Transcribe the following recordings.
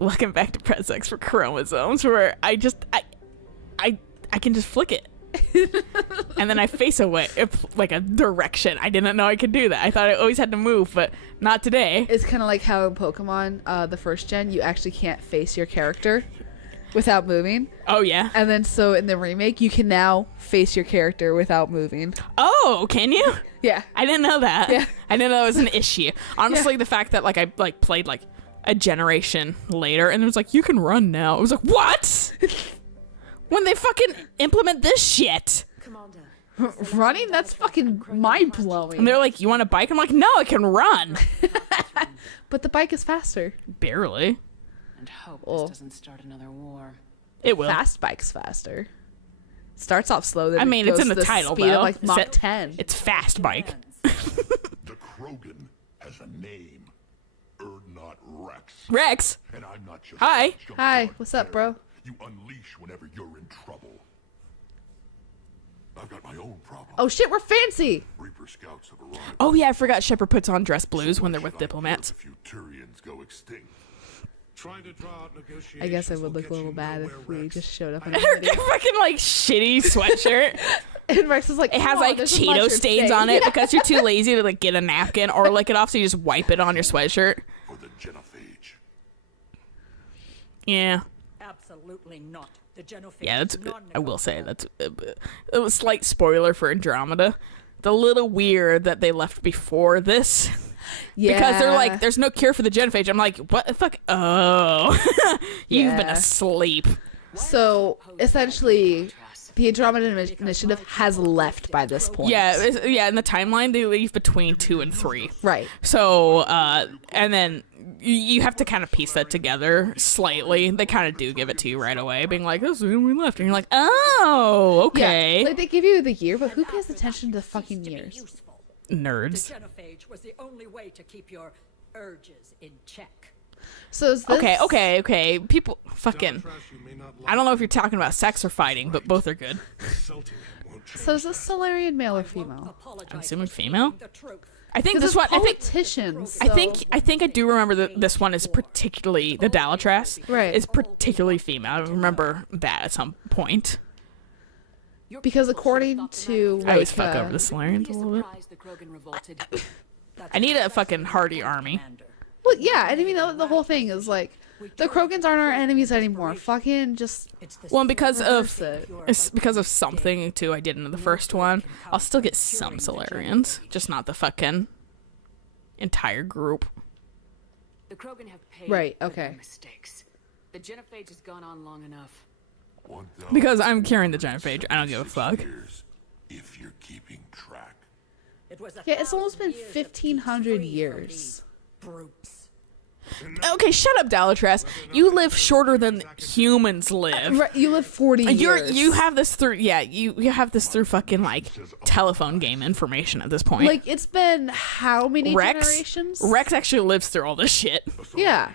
looking back to Press X for chromosomes, where I can just flick it. And then I face away, like a direction. I didn't know I could do that. I thought I always had to move, but not today. It's kind of like how in Pokemon, the first gen, you actually can't face your character without moving. Oh, yeah. And then so in the remake, you can now face your character without moving. Oh, can you? Yeah. I didn't know that. Yeah. I didn't know it was an issue. Honestly, the fact that I played a generation later and it was like, you can run now. I was like, what? When they fucking implement this shit. Running? That's fucking mind-blowing. And they're like, you want a bike? I'm like, no, I can run. But the bike is faster. Barely. And hope this doesn't start another war. It will. Fast bike's faster. Starts off slow. Then I mean, it's in the title, speed though. Of like Mach 10. It's fast bike. The Krogan has a name. Erdnot Rex. Rex. And I'm not just Hi. Hi. What's up, bro? You unleash whenever you're in trouble. I've got my own problem. Oh shit, we're fancy. Reaper scouts have arrived. Oh, yeah, I forgot Shepard puts on dress blues when they're with diplomats. A few Turians go extinct. Trying to draw out I guess it would look a little bad if we just showed up in a Her video. fucking, shitty sweatshirt. And Rex is like, It has, Cheeto stains on it because you're too lazy to, get a napkin or lick it off, so you just wipe it on your sweatshirt. For the genophage. Yeah. Absolutely not. The genophage. Yeah, that's. I will say that's a slight spoiler for Andromeda. It's a little weird that they left before this. Yeah. Because they're like, there's no cure for the genophage. I'm like, what the fuck? Oh, you've been asleep. So essentially, the Andromeda Initiative has left by this point. Yeah, in the timeline they leave between 2 and 3. Right. So, and then you have to kind of piece that together slightly. They kind of do give it to you right away, being like, "This is when we left," and you're like, "Oh, okay." Yeah, like they give you the year, but who pays attention to fucking years? Nerds. The genophage was the only way to keep your urges in check. So is this... Okay. People, fucking. I don't know if you're talking about sex or fighting, but both are good. So is this Solarian male or female? I'm assuming female. I think 'Cause this it's one. politicians. I think I do remember that this one is particularly the Dalatras. Right. Is particularly female. I remember that at some point. Because according to I always fuck over the Solarians a little bit. I need a fucking hardy army. Well, yeah, and I mean the whole thing is like the Krogans aren't our enemies anymore. Fucking just. Well, and because of reverse it. it's because of something too I did in the first one, I'll still get some Solarians, just not the fucking entire group. The Krogan have paid Right, for okay. their mistakes. The genophage has gone on long enough. Because I'm carrying the genophage, I don't give a fuck. Years, if you're keeping track. Yeah, it's almost been 1,500 years. Brutes. Okay, shut up, Dalatras. You live shorter than humans live. Right, you live 40 years. You have this through you have this through fucking telephone game information at this point. Like it's been how many generations? Rex actually lives through all this shit. Yeah.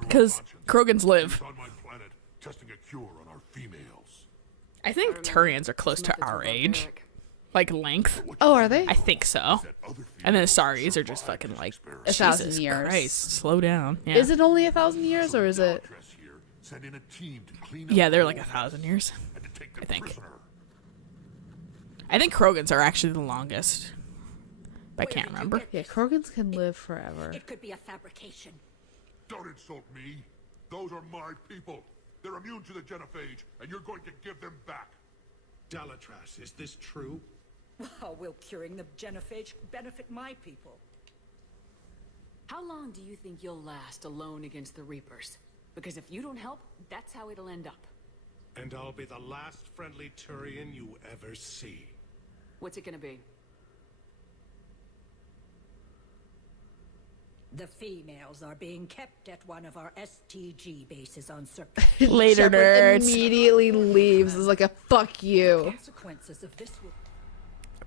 Because Krogans live. On my planet, testing a cure on our females. I think Turians are close to our age. Like length. Oh, are they? I think so. And then Asaris are just fucking like 1,000 Jesus years. Christ, slow down. Yeah. Is it only 1,000 years or is it? Yeah, they're like 1,000 years. I think. I think Krogans are actually the longest. But I can't remember. Yeah, Krogans can live forever. It could be a fabrication. Don't insult me. Those are my people. They're immune to the genophage, and you're going to give them back. Dalatras, is this true? How will curing the genophage benefit my people? How long do you think you'll last alone against the Reapers? Because if you don't help, that's how it'll end up. And I'll be the last friendly Turian you ever see. What's it gonna be? The females are being kept at one of our STG bases on Circle. Later, Shepard nerds. immediately leaves. Is like a fuck you. Consequences of this will...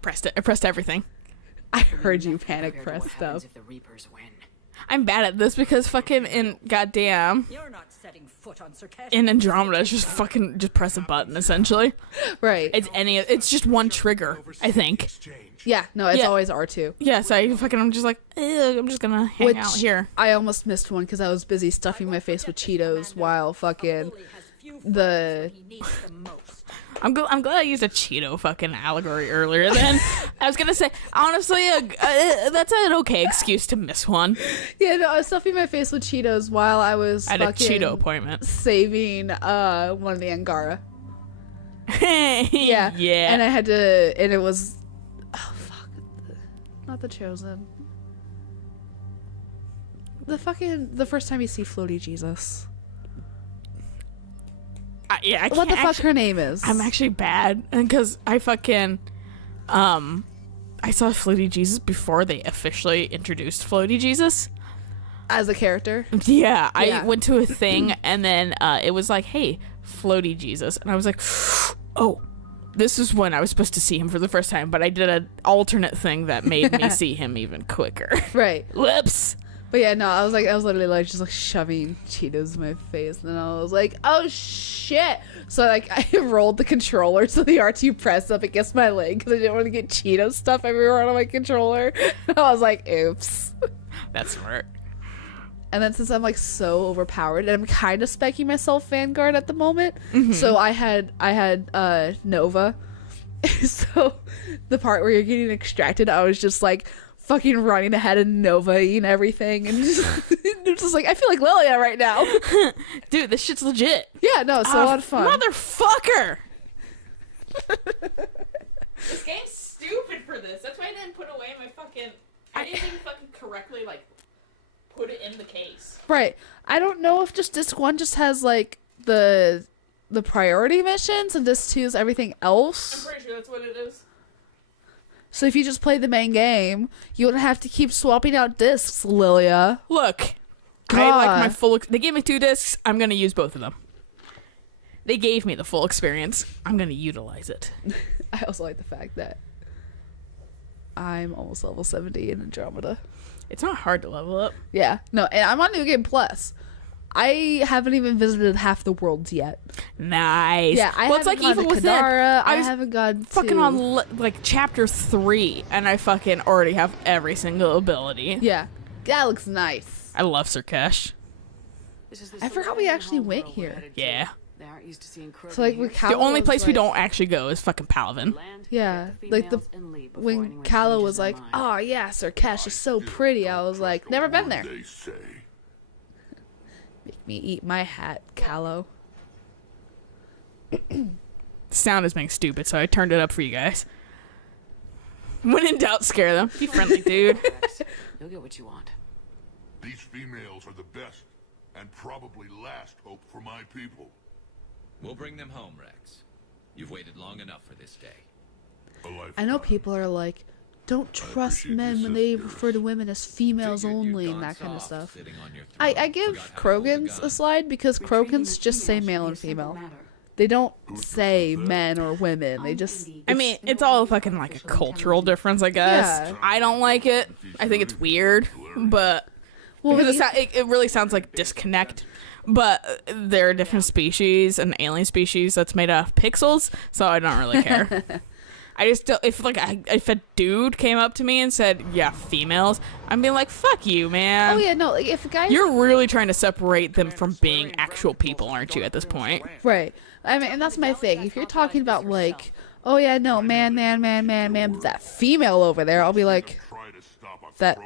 I pressed everything. I heard you Nothing panic compared to press what happens stuff. if the Reapers win. I'm bad at this because fucking in goddamn You're not setting foot on Circassian. in Andromeda, it's just fucking just press a button essentially. Right. It's just one trigger, I think. Exchange. Yeah, no, it's Yeah. always R2. Yes, I'm just like, I'm just gonna hang out here. I almost missed one because I was busy stuffing my face with Cheetos while fucking the... He needs them most. I'm glad I used a Cheeto fucking allegory earlier. Then I was gonna say, honestly, that's an okay excuse to miss one. Yeah, no, I was stuffing my face with Cheetos while I was I had a fucking Cheeto appointment. saving one of the Angara. Yeah, yeah. And I had to, and it was, oh fuck, not the Chosen. The first time you see Floaty Jesus. I What the can't fuck her name is? I'm actually bad because I fucking I saw Floaty Jesus before they officially introduced Floaty Jesus. As a character. Yeah, I Yeah. went to a thing and then it was like, hey, Floaty Jesus, and I was like, oh, this is when I was supposed to see him for the first time, but I did an alternate thing that made me see him even quicker. Right. Whoops. But yeah, no, I was literally like just like shoving Cheetos in my face, and then I was like, oh shit! So like I rolled the controller so the R2 pressed up against my leg because I didn't want to get Cheeto stuff everywhere on my controller. I was like, oops. That's smart. And then since I'm like so overpowered, and I'm kind of specking myself Vanguard at the moment, so I had Nova. So the part where you're getting extracted, I was just like fucking running ahead of Nova and everything, and just like I feel like Lilia right now. Dude, this shit's legit. Yeah, no, it's a lot of fun. Motherfucker! This game's stupid for this. That's why I didn't put away my fucking... I didn't even fucking correctly, like, put it in the case. Right. I don't know if just disc 1 just has like the priority missions and disc 2 is everything I'm else. pretty sure that's what it is. So if you just play the main game, you wouldn't have to keep swapping out discs, Lilia. Look, I like my God. full... They gave me 2 discs. I'm going to use both of them. They gave me the full experience. I'm going to utilize it. I also like the fact that I'm almost level 70 in Andromeda. It's not hard to level up. Yeah. No, and I'm on New Game Plus. I haven't even visited half the worlds yet. Nice. Yeah, I well, it's like haven't gone even to with that, Kadara. I was haven't gone fucking to... on like chapter 3, and I fucking already have every single ability. Yeah. That looks nice. I love Sirkesh. I forgot we actually went here. Yeah. They aren't used to seeing crows So like here. with The Kala only was place we like- don't actually go is fucking Palvin. Land, Yeah, get like the females, and leave before when anyone Kala changes was their like, mind. "Oh yeah, Sirkesh is so pretty," I was like, "Never been there." They say. Make me eat my hat, Callow. Sound is being stupid, so I turned it up for you guys. When in doubt, scare them. Be friendly, dude. Rex, you'll get what you want. These females are the best and probably last hope for my people. We'll bring them home, Rex. You've waited long enough for this day. A lifetime. I know people are like, "Don't trust appreciate men your when they sisters. refer to women as females Figured you'd only," gone and that kind of soft stuff. sitting on your I throne, give forgot how to hold a Krogan's gun. a slide because Krogan's just say male and female. They don't say men or women. They just I mean, it's all fucking like a cultural difference, I guess. Yeah. I don't like it. I think it's weird, but well, because you- it really sounds like disconnect. But they're a different species, an alien species that's made out of pixels, so I don't really care. I just don't, if a dude came up to me and said, "Yeah, females," I'd be like, "Fuck you, man." oh yeah, no, like if a guy You're really trying to separate them from being actual people, aren't you? At this point, right. I mean, and that's my thing. If you're talking about like, oh yeah, no, man, but that female over there, I'll be like, Try to stop a that.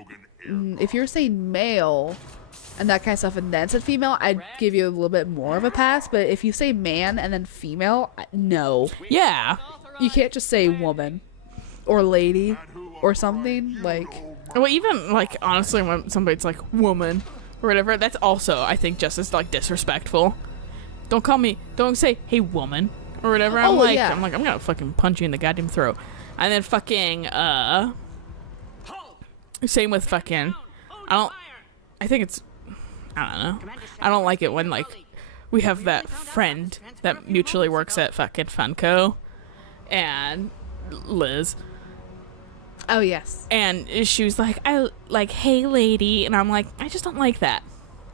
Krogan If you're saying male and that kind of stuff, and then said female, I'd give you a little bit more of a pass. But if you say man and then female, no, yeah. you can't just say woman or lady or something like. Well, even like honestly, when somebody's like woman or whatever, that's also I think just as like disrespectful. Don't say hey woman or whatever. Oh, well, yeah. I'm gonna fucking punch you in the goddamn throat. And then fucking same with fucking I think it's I don't know. I don't like it when like we have that friend that mutually works at fucking Funko and Liz. Oh yes. And she was like, I like, hey lady, and I'm like, I just don't like that.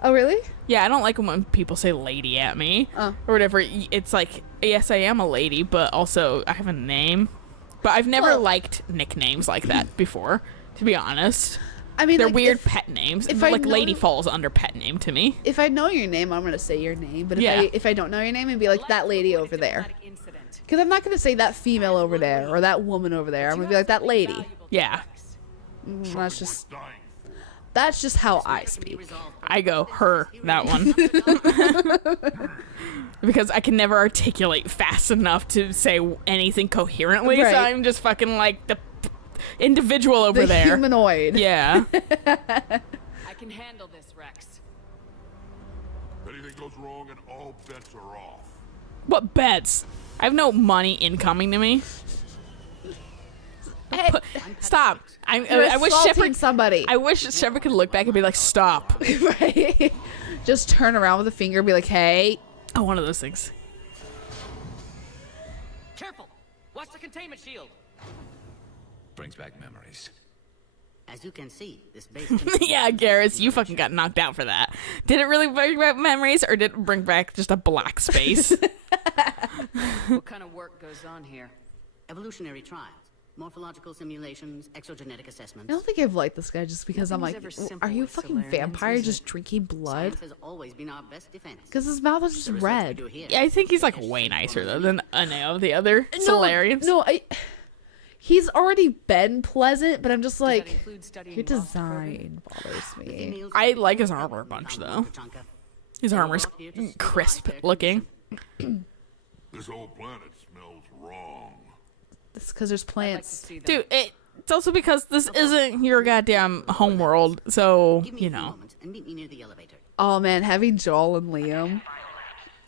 Oh really? Yeah, I don't like when people say lady at me Oh. or whatever. It's like, yes, I am a lady, but also I have a name. But I've never Well- liked nicknames like that before, to be honest. I mean, They're like, weird if, pet names. if I Like know- lady falls under pet name to me. if I know your name, I'm gonna say your name. But Yeah. if I don't know your name, and be like that lady over there, Diplomatic incident. because I'm not gonna say that female over there or that woman over there. I'm gonna be like that lady. Yeah. That's just how I speak. I go, her, that one. Because I can never articulate fast enough to say anything coherently, Right. so I'm just fucking like the individual over The there. humanoid. Yeah. I can handle this, Rex. Anything goes wrong and all bets are off. What bets? I have no money incoming to me. Hey, Stop. you're I wish assaulting Shepard. somebody. I wish Shepard could look back and be like, stop. Right? Just turn around with a finger and be like, hey. Oh, one of those things. Careful! Watch the containment shield! Brings back memories. As you can see, this base. Yeah, Garrus, you fucking got knocked out for that. Did it really bring back memories, or did it bring back just a black space? What kind of work goes on here? Evolutionary trials, morphological simulations, exogenetic assessments. I don't think I've liked this guy just because I'm like, Nothing's ever simple are you a with fucking Solarians, vampire is just it? drinking blood? Science has always been our best defense. Because his mouth is just The research we red. do here Yeah, I think he's like way nicer though than any of the other Solarians. No, he's already been pleasant, but I'm just Does that like, include studying your lost program? design bothers me. Females I are like his very armor a bunch, common though. for Tatanka. His armor's crisp looking. This whole planet smells wrong. It's because there's I'd like to plants. see them. Dude, it's also because this isn't your goddamn homeworld, so, Give me you a few know. moments and meet me near the elevator. Oh man, having Joel and Liam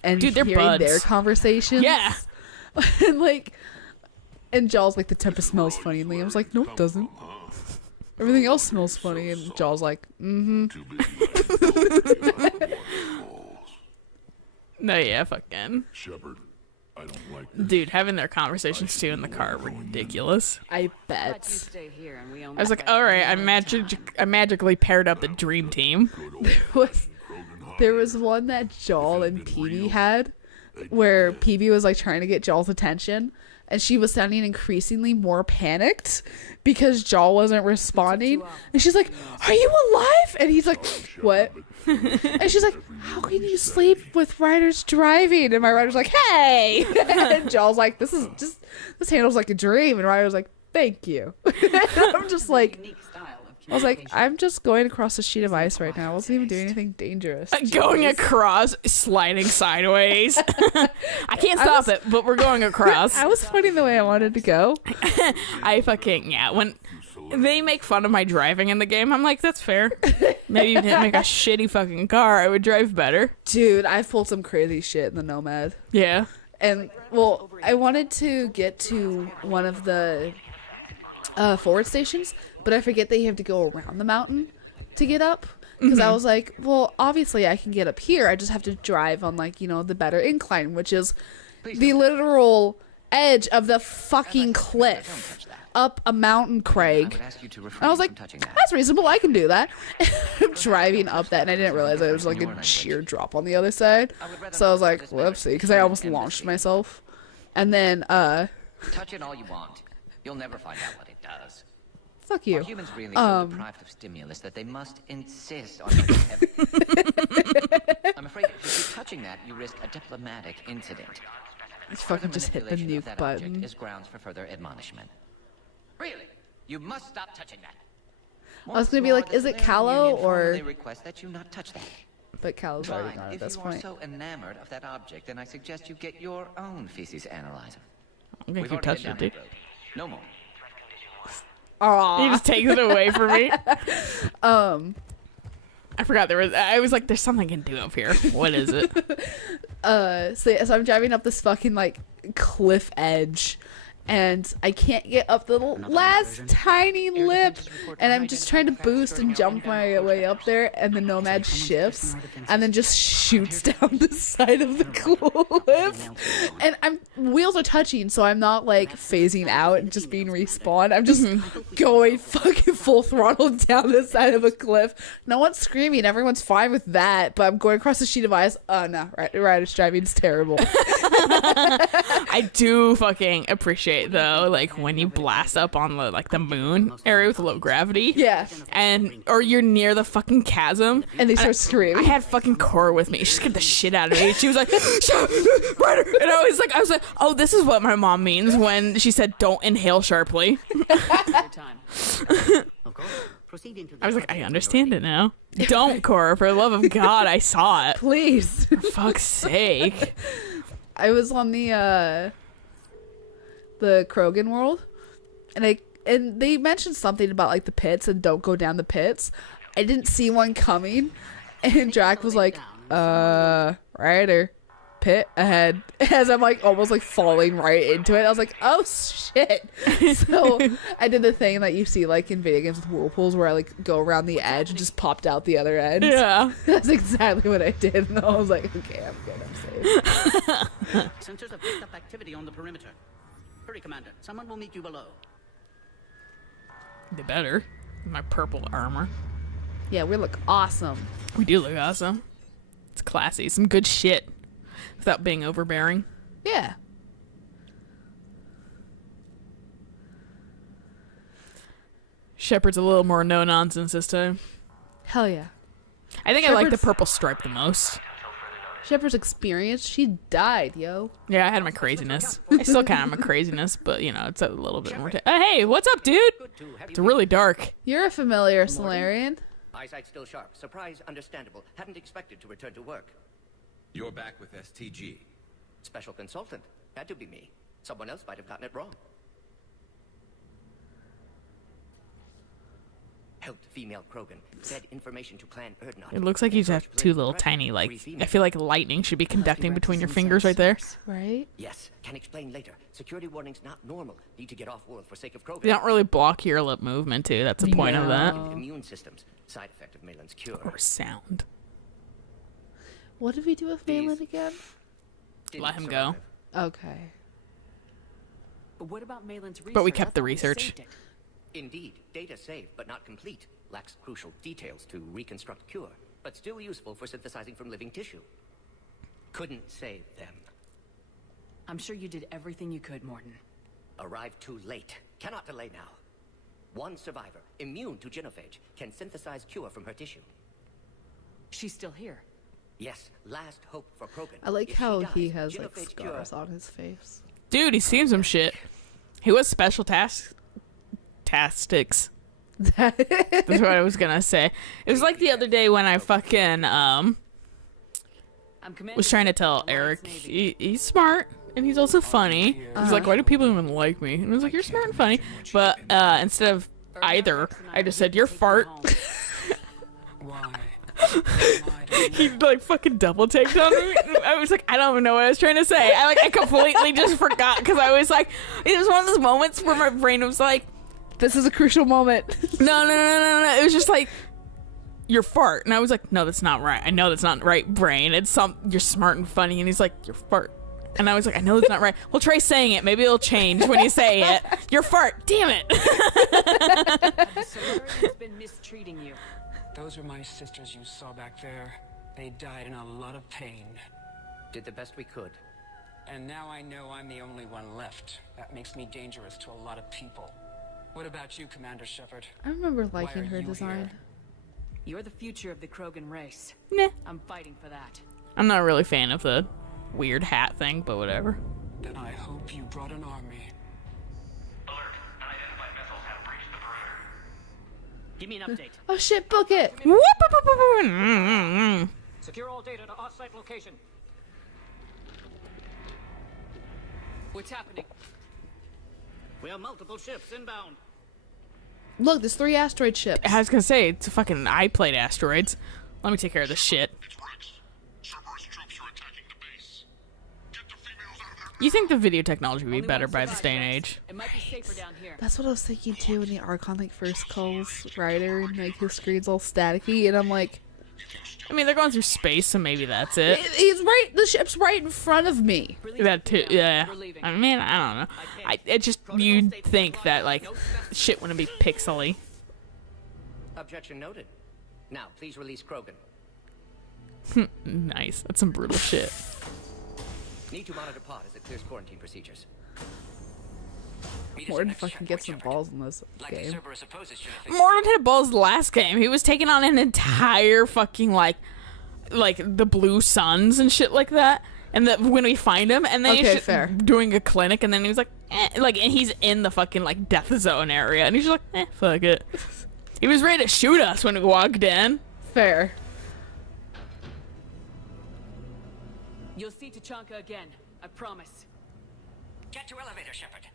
and Dude, they're hearing buds. their conversations. Yeah. and like, and Joel's like, the tempest smells funny, and Liam's like, no, it doesn't. Everything else smells funny, and Joel's like, mm-hmm. Too busy letting the No, yeah, fucking. Shepard, I don't like this. Dude, having their conversations too in the car are ridiculous. I Glad you bet. stay here and we own I was this like, guy all right, for I magically paired up the dream team. There was one that Joel and Peavy had where Peavy was like trying to get Joel's attention, and she was sounding increasingly more panicked because Joel wasn't responding. And she's like, "Are you alive?" And he's like, "What?" And she's like, "How can you sleep with Ryder's driving?" And my Ryder's like, "Hey!" And Joel's like, "This handles like a dream." And Ryder's like, "Thank you." I'm just like, unique style of I was like, communication. I'm just going across a sheet of ice right now. I wasn't even doing anything dangerous. Going across, sliding sideways. I can't stop it, but we're going across. I was funny the way I wanted to go. I fucking, yeah, when they make fun of my driving in the game, I'm like, that's fair. Maybe you didn't make a shitty fucking car, I would drive better. Dude, I pulled some crazy shit in the Nomad. Yeah. And, well, I wanted to get to one of the forward stations, but I forget that you have to go around the mountain to get up. Because I was like, well, obviously I can get up here. I just have to drive on, like, you know, the better incline, which is the literal edge of the fucking cliff up a mountain, Craig. And I was like, that's reasonable. I can do that. I'm driving up that, and I didn't realize there was like a sheer drop on the other side. So I was like, whoopsie, because I almost launched myself. And then, Touch it all you want. You'll never find out what it does. fuck you. Are humans really so deprived of stimulus that they must insist on being everything? I'm afraid if you keep touching that, you risk a diplomatic incident. Let's fucking Further just hit the manipulation of nuke that button. object is grounds for further admonishment. Really? You must stop touching that. I was gonna be like, is it Callow or? They request that you not touch that. But Callow's already Fine. gone at If this you are point. so enamored of that object, then I suggest you get your own feces analyzer. I'm gonna We've keep already touching been it, down dude. that road. No more. He just takes it away from me. I forgot I was like, there's something I can do up here. What is it? So I'm driving up this fucking like cliff edge, and I can't get up the last tiny lip, and I'm just trying to boost and jump my way up there, and the Nomad shifts and then just shoots down the side of the cliff, and I'm wheels are touching, so I'm not like phasing out and just being respawned. I'm just going fucking full throttle down the side of a cliff. No one's screaming. Everyone's fine with that. But I'm going across a sheet of ice. Oh no, rider's driving is terrible. I do fucking appreciate though, like when you blast up on the like the moon area with low gravity. Yeah. And or you're near the fucking chasm And they start screaming. I had fucking Cora with me. She scared the shit out of me. She was like, Ryder! And I was like, oh, this is what my mom means when she said don't inhale sharply. Your time. Of course. Proceed into the I was like, I elevator understand when it now. Don't, Cora, for the love of God, I saw it. Please. For fuck's sake. I was on the Krogan world, and they mentioned something about like the pits and don't go down the pits. I didn't see one coming, and Drac was like, Ryder, pit ahead, as I'm like almost like falling right into it. I was like, oh shit. So I did the thing that you see like in video games with whirlpools where I like go around the edge and just popped out the other end. Yeah. That's exactly what I did, and I was like, okay, I'm good, I'm safe. Sensors have picked up activity on the perimeter. Hurry, Commander. Someone will meet you below. They better. My purple armor. Yeah, we look awesome. We do look awesome. It's classy. Some good shit. Without being overbearing. Yeah. Shepard's a little more no nonsense this time. Hell yeah. I think I like the Shepard's- purple stripe the most. Shepard's experience, she died, yo. Yeah, I had my craziness. I still kind of have my craziness, but you know, it's a little bit more. Hey, what's up, dude? It's really dark. You're a familiar Solarian. Eyesight still sharp. Surprise understandable. Hadn't expected to return to work. You're back with STG. Special consultant. Had to be me. Someone else might have gotten it wrong. Helped female Krogan. Fed information to Clan Erdnot. It looks like you just have two little tiny, like, I feel like lightning should be conducting between your fingers right there. Right? Yes, can explain later. Security warnings not normal. Need to get off world for sake of Krogan. They don't really block your lip movement, too. That's the point of that. Immune systems. Side effect of Malin's cure. Or sound. What did we do with These- Malin again? Didn't Let him go. survive. Okay. But what about Malin's research? But we kept I the thought we research. saved it. Indeed, data saved but not complete. Lacks crucial details to reconstruct cure, but still useful for synthesizing from living tissue. Couldn't save them. I'm sure you did everything you could, Morton. Arrived too late. Cannot delay now. One survivor, immune to genophage, can synthesize cure from her tissue. She's still here. Yes, last hope for Krogan. I like If she how dies, he has like genophage scars cure- on his face. Dude, he's seen some shit. He was special tastics. That's what I was gonna say. It was like the other day when I fucking I'm was trying to tell Eric he's smart and he's also funny. He's like, why do people even like me? And I was like, you're smart and funny. But instead of either, I just said, you're fart. Why? He like fucking double taked on me. I was like, I don't even know what I was trying to say. I completely just forgot because I was like, it was one of those moments where my brain was like, This is a crucial moment. no. It was just like, you're fart. And I was like, no, that's not right. I know that's not right, brain. It's you're smart and funny. And he's like, you're fart. And I was like, I know that's not right. Well, try saying it. Maybe it'll change when you say it. You're fart. Damn it. The Solarian's been mistreating you. Those were my sisters you saw back there. They died in a lot of pain. Did the best we could. And now I know I'm the only one left. That makes me dangerous to a lot of people. What about you, Commander Shepard? I remember Why liking are her you design. here? You're the future of the Krogan race. Nah. I'm fighting for that. I'm not really a fan of the weird hat thing, but whatever. Then I hope you brought an army. Alert. Unidentified vessels have breached the perimeter. Give me an update. Oh shit, book it! Secure all data to off-site location. What's happening? We have multiple ships inbound. Look, there's 3 asteroid ships. I was gonna say, it's a fucking I-plate asteroids. Let me take care of this shit. It's Rex. Cerberus troops are attacking the base. Get the females out of there. You think the video technology would be Only better one by this day and survived, age? Rex. It might be safer down here. That's what I was thinking too when the Archon like first calls Ryder and like his screen's all staticky and I'm like, I mean, they're going through space, so maybe that's it. He's right. The ship's right in front of me. That too, yeah. I mean, I don't know. It just, you'd think that, like, shit wouldn't be pixely. Objection noted. Now, please release Krogan. Nice. That's some brutal shit. Need to monitor pod as it clears quarantine procedures. Morden fucking gets some balls in this game. Morden had balls last game. He was taking on an entire fucking, like the Blue Suns and shit like that. And that when we find him, and then he's just doing a clinic, and then he was like, and he's in the fucking, like, death zone area, and he's just like, fuck it. He was ready to shoot us when we walked in. Fair. You'll see Tachanka again. I promise. Get to elevator, Shepard.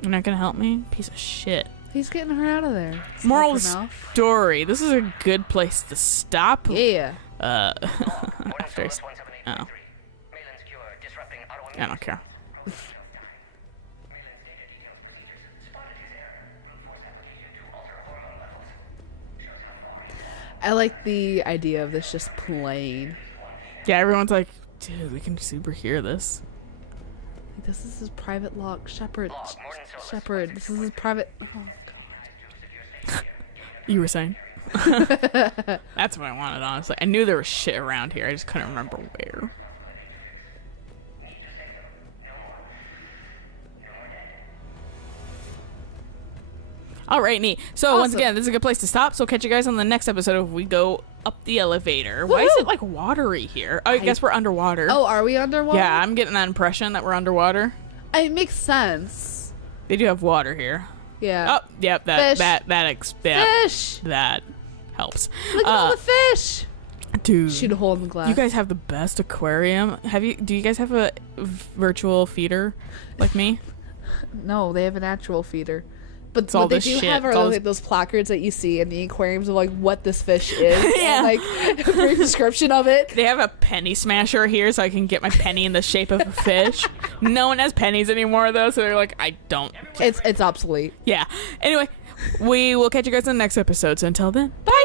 You're not gonna help me? Piece of shit. He's getting her out of there. Moral of the story. This is a good place to stop. Yeah. After I don't care. I like the idea of this just playing. Yeah, everyone's like, dude, we can super hear this. This is his private log. Shepard. Shepard. This is his private... Oh, God. You were saying? That's what I wanted, honestly. I knew there was shit around here. I just couldn't remember where. Alright, neat. So, Awesome. once again, this is a good place to stop. So, catch you guys on the next episode if we go up the elevator. Why is it, like, watery here? Oh, I guess we're underwater. Oh, are we underwater? Yeah, I'm getting that impression that we're underwater. It makes sense. They do have water here. Yeah. Oh, yep, Fish. Fish. That helps. Look at all the fish. Dude. Shoot a hole in the glass. You guys have the best aquarium. Do you guys have a virtual feeder like me? No, they have an actual feeder. But It's all what they this do shit. have are It's all like those placards that you see in the aquariums of like what this fish is. Yeah. And, like a brief description of it. They have a penny smasher here so I can get my penny in the shape of a fish. No one has pennies anymore though, so they're like, I don't. It's obsolete. Yeah. Anyway, we will catch you guys in the next episode. So until then, bye.